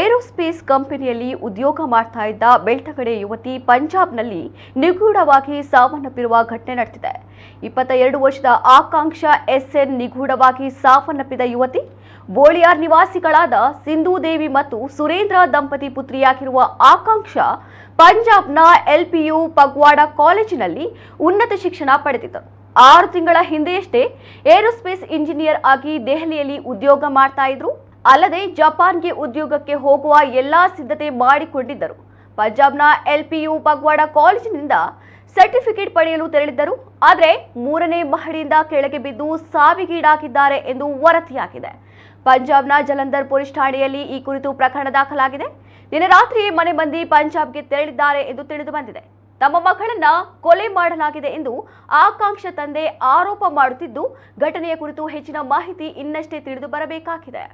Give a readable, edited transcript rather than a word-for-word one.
Aerospace ಕಂಪನಿಯಲ್ಲಿ ಉದ್ಯೋಗ ಮಾಡ್ತಾ ಇದ್ದ ಬೆಳ್ತಗಡೆ ಯುವತಿ ಪಂಜಾಬ್ನಲ್ಲಿ ನಿಗೂಢವಾಗಿ ಸಾವನ್ನಪ್ಪಿರುವ ಘಟನೆ ನಡೆದಿದೆ. 22 ವರ್ಷದ ಆಕಾಂಕ್ಷ ಎಸ್ಎನ್ ನಿಗೂಢವಾಗಿ ಸಾವನ್ನಪ್ಪಿದ ಯುವತಿ ಬೋಳಿಯಾರ್ ನಿವಾಸಿಗಳಾದ ಸಿಂಧೂ ದೇವಿ ಮತ್ತು ಸುರೇಂದ್ರ ದಂಪತಿ ಪುತ್ರಿಯಾಗಿರುವ ಆಕಾಂಕ್ಷ ಪಂಜಾಬ್ನ ಎಲ್ಪಿಯು ಪಗ್ವಾಡ ಕಾಲೇಜಿನಲ್ಲಿ ಉನ್ನತ ಶಿಕ್ಷಣ ಪಡೆದಿದ್ದರು. 6 ತಿಂಗಳ ಹಿಂದೆಯಷ್ಟೇ ಏರೋಸ್ಪೇಸ್ ಇಂಜಿನಿಯರ್ ಆಗಿ ದೆಹಲಿಯಲ್ಲಿ ಉದ್ಯೋಗ ಮಾಡ್ತಾ ಇದ್ರು. ಅಲ್ಲದೆ ಜಪಾನ್ಗೆ ಉದ್ಯೋಗಕ್ಕೆ ಹೋಗುವ ಎಲ್ಲಾ ಸಿದ್ಧತೆ ಮಾಡಿಕೊಂಡಿದ್ದರು. ಪಂಜಾಬ್ನ ಎಲ್ಪಿಯು ಪಗ್ವಾಡ ಕಾಲೇಜಿನಿಂದ ಸರ್ಟಿಫಿಕೇಟ್ ಪಡೆಯಲು ತೆರಳಿದ್ದರು. ಆದರೆ 3ನೇ ಮಹಡಿಯಿಂದ ಕೆಳಗೆ ಬಿದ್ದು ಸಾವಿಗೀಡಾಗಿದ್ದಾರೆ ಎಂದು ವರದಿಯಾಗಿದೆ. ಪಂಜಾಬ್ನ ಜಲಂಧರ್ ಪೊಲೀಸ್ ಠಾಣೆಯಲ್ಲಿ ಈ ಕುರಿತು ಪ್ರಕರಣ ದಾಖಲಾಗಿದೆ. ನಿನ್ನೆ ರಾತ್ರಿ ಮನೆ ಮಂದಿ ಪಂಜಾಬ್ಗೆ ತೆರಳಿದ್ದಾರೆ ಎಂದು ತಿಳಿದು ಬಂದಿದೆ. ತಮ್ಮ ಮಕ್ಕಳನ್ನ ಕೊಲೆ ಮಾಡಲಾಗಿದೆ ಎಂದು ಆಕಾಂಕ್ಷ ತಂದೆ ಆರೋಪ ಮಾಡುತ್ತಿದ್ದು, ಘಟನೆಯ ಕುರಿತು ಹೆಚ್ಚಿನ ಮಾಹಿತಿ ಇನ್ನಷ್ಟೇ ತಿಳಿದು ಬರಬೇಕಾಗಿದೆ.